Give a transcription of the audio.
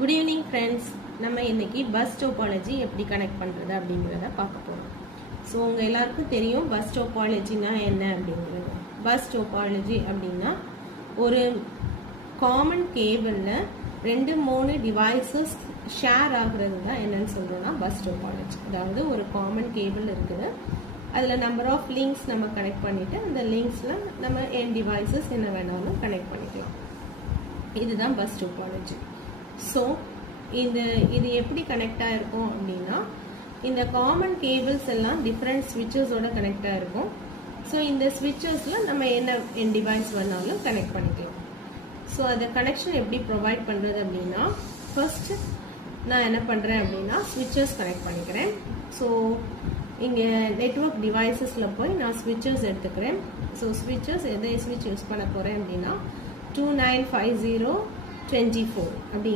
Good evening friends. நம்ம இன்னைக்கு bus topology எப்படி கனெக்ட் பண்ணுறது அப்படிங்கிறத பார்க்க போகிறோம். ஸோ உங்கள் எல்லாருக்கும் தெரியும் பஸ் டோபாலஜினா என்ன அப்படிங்கிறது. பஸ் டோபாலஜி அப்படின்னா ஒரு காமன் கேபிளில் 2-3 டிவைசஸ் ஷேர் ஆகுறது தான் என்னன்னு சொல்கிறோன்னா பஸ் டோபாலஜி. அதாவது ஒரு காமன் கேபிள் இருக்குது, அதில் நம்பர் ஆஃப் லிங்க்ஸ் நம்ம கனெக்ட் பண்ணிவிட்டு அந்த லிங்க்ஸில் நம்ம என் டிவைசஸ் என்ன வேணாலும் கனெக்ட் பண்ணிக்கலாம். இதுதான் பஸ் டோபாலஜி. ஸோ இது எப்படி கனெக்ட் ஆகிருக்கும் அப்படின்னா, இந்த காமன் கேபிள்ஸ் எல்லாம் டிஃப்ரெண்ட் ஸ்விட்சஸோட கனெக்ட் ஆகிருக்கும். ஸோ இந்த ஸ்விட்சஸில் நம்ம என் டிவைஸ் வேணாலும் கனெக்ட் பண்ணிக்கலாம். ஸோ அந்த கனெக்ஷன் எப்படி ப்ரொவைட் பண்ணுறது அப்படின்னா, ஃபர்ஸ்ட் நான் என்ன பண்ணுறேன் அப்படின்னா ஸ்விட்சஸ் கனெக்ட் பண்ணிக்கிறேன். ஸோ இங்கே நெட்வொர்க் டிவைசஸில் போய் நான் ஸ்விட்சஸ் எடுத்துக்கிறேன். ஸோ ஸ்விட்சஸ் எதை ஸ்விட்ச் யூஸ் பண்ண போகிறேன் அப்படின்னா 295024 அப்படி